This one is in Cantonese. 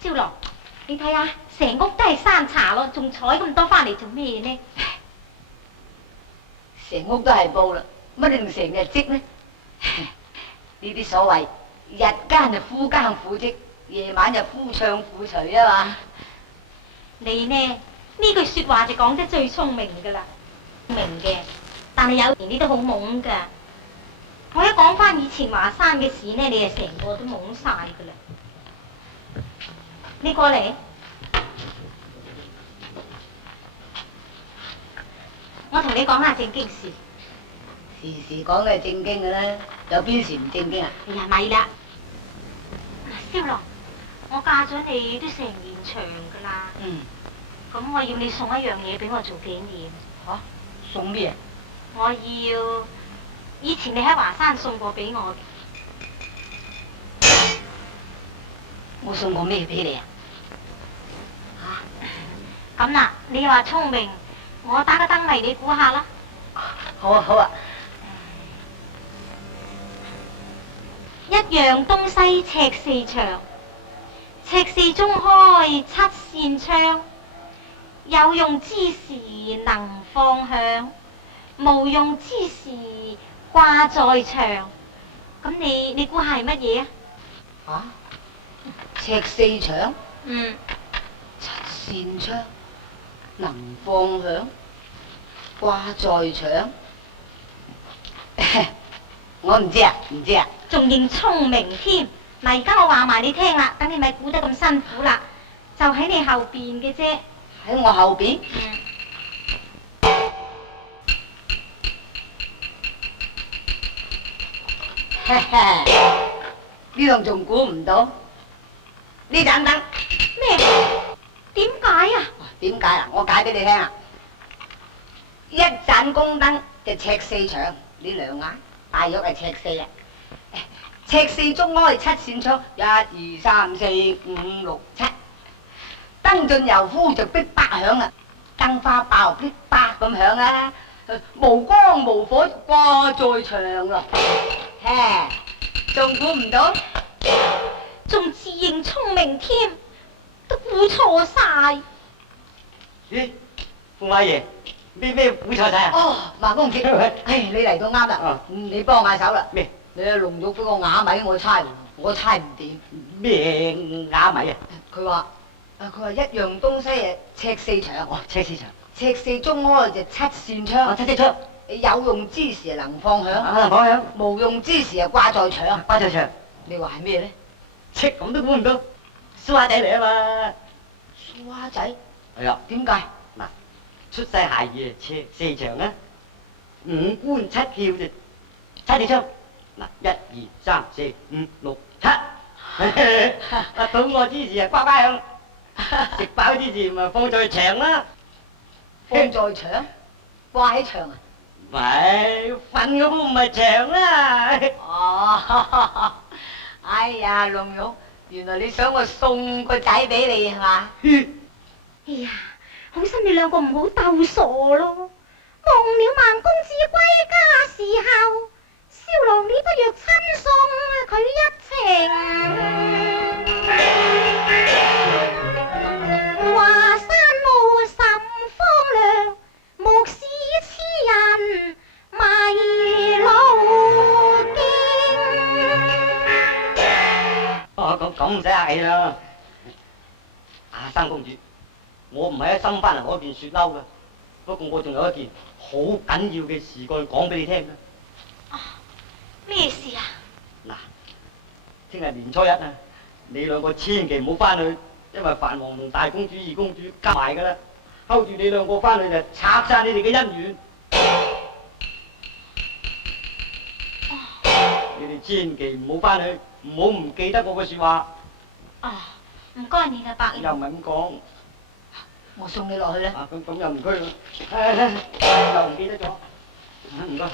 招郎，你睇下，成屋都係山茶咯，仲採咁多翻嚟做咩呢？成屋都係布啦，乜你仲成日織呢？呢啲所謂日間就夫耕婦織，夜晚就夫唱婦隨啊嘛。你呢？呢句說話就講得最聰明噶啦，明嘅。但係有時你都好懵噶。我一講翻以前華山嘅事呢，你就成個都懵晒噶啦。你過嚟，我同你講下正經事。時時講嘅係正經嘅啦，有邊時唔正經啊？哎呀，咪啦！嗱，蕭郎，我嫁咗你都成年長噶啦。咁我要你送一樣嘢俾我做紀念。嚇？送咩？我要以前你喺華山送過俾我嘅。我送過咩俾你啊？嚇？咁啦，你又話聰明，我打個燈嚟，你估下啦。好啊好啊。一樣東西尺四長，尺四中開七扇窗。有用之時能放響，無用之時掛在牆。咁你估下係乜嘢啊？尺四長，七扇窗，能放響，掛在牆。我唔知啊，唔知啊。仲認聰明添。嗱，而家我話埋你聽啦，等你咪估得咁辛苦啦。就喺你後邊嘅啫。喺我後邊？呢度仲估唔到？呢盞燈咩？點解啊？點解啊？我解俾你聽啊！一盞宮燈就尺四長，呢兩眼大約係尺四啊。尺四中開七扇窗，一二三四五六七。燈盡油呼就逼巴響啦，燈花爆逼巴咁響啦，無光無火掛在牆啦。仲估唔到？仲自認聰明添，都估錯晒。咦，駙馬爺，咩估錯晒啊？哦，馬公子，你嚟到啱啦，你幫我買手啦。咩？你龍玉俾個啞米，我猜唔掂。咩啞米啊？佢話一樣東西誒尺四長。哦，尺四長。尺四中開就七扇窗。七扇窗。有用之時能放響。能放響。無用之時啊掛在牆。掛在牆。你話係咩咧？咁都估唔到，蘇蝦仔嚟啊嘛！蘇蝦仔？係啊。點解？嗱，出世孩兒尺四長啊，五官七竅就七扇窗。嗱，一二三四五六七。肚餓之時啊，呱呱響；食飽之時咪放在牆啦。放在牆？掛喺牆啊？唔係，瞓嗰鋪唔係牆啦。哦，哎呀，龍玉，原來你想我送個仔俾你係嘛？哎呀，好心你兩個唔好鬥傻咯。忘了孟公子歸家時候，蕭郎你不若親送佢一程。華山路甚荒涼，莫使痴人迷路徑。咁唔使客氣啦，三公主，我唔係喺深番人嗰邊雪嬲噶，不過我仲有一件好緊要嘅事過去講俾你聽噶。咩事啊？嗱，聽日年初一啊，你兩個千祈唔好翻去，因為藩王同大公主、二公主夾埋噶啦，睺住你兩個翻去就拆晒你哋嘅姻緣。你哋千祈唔好翻去，唔好唔記得我嘅說話。唔該你啦，伯又唔係咁講。我送你落去啦。咁又唔該啦，又唔記得咗，唔該。